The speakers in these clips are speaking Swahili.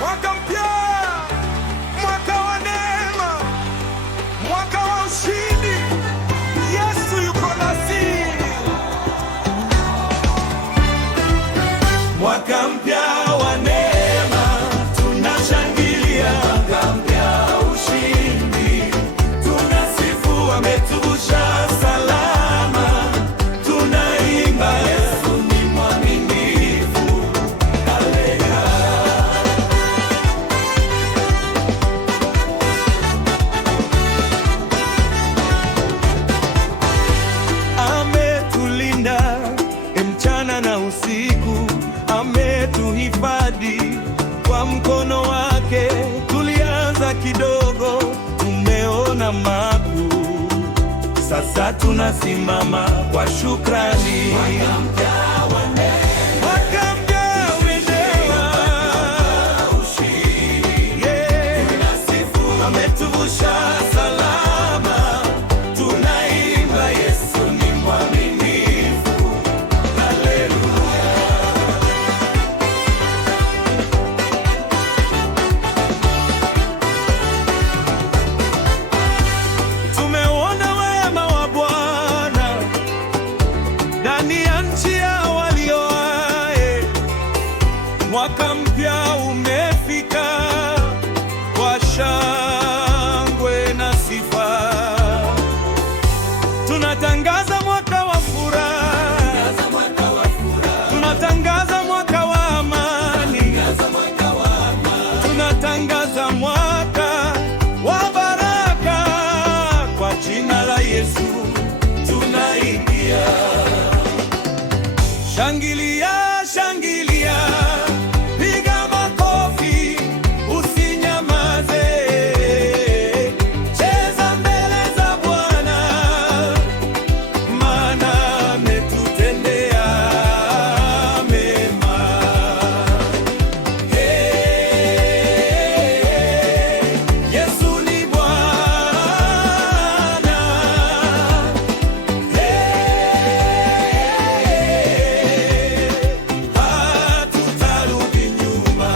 Mwaka mpya, mwaka wa neema, mwaka wa ushindi. Yesu yuko nasi. Mwaka mpya wa neema, tunashangilia. Mwaka mpya ushindi, tunasifu ametuvusha salama. Tunaimba Yesu ni mwaminifu. Haleluya. Ametulinda mchana na usiku, ametuhifadhi kwa mkono wake. Tulianza kidogo, tumeona makuu, sasa tunasimama kwa shukrani. Mwaka mpya wa neema, mwaka mpya wa neema, ushindi, tunasifu ametuvusha salama. Tunaimba Yesu ni mwaminifu. Haleluya. Tumeona wema wa Bwana ndani ya nchi ya walio hai. Mwaka mpya umefika kwa shangwe na sifa. Tunatangaza mwaka wa furaha, tunatangaza mwaka wa amani, tunatangaza mwaka wa baraka. Kwa jina la Yesu tunaingia. Shangilia, shangilia, piga makofi, usinyamaze. Cheza mbele za Bwana, maana ametutendea mema. Yesu ni Bwana. Hatutarudi nyuma.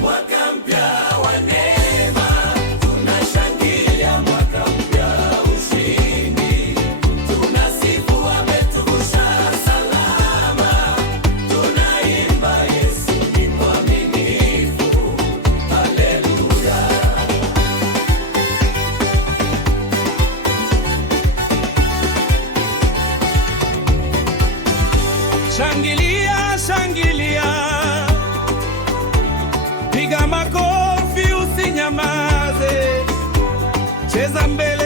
Mwaka mpya wa neema, tunashangilia. Mwaka mpya ushindi, tunasifu ametuvusha salama. Tunaimba Yesu ni mwaminifu. Haleluya. Shangilia, shangilia, piga makofi, usinyamaze. Cheza mbele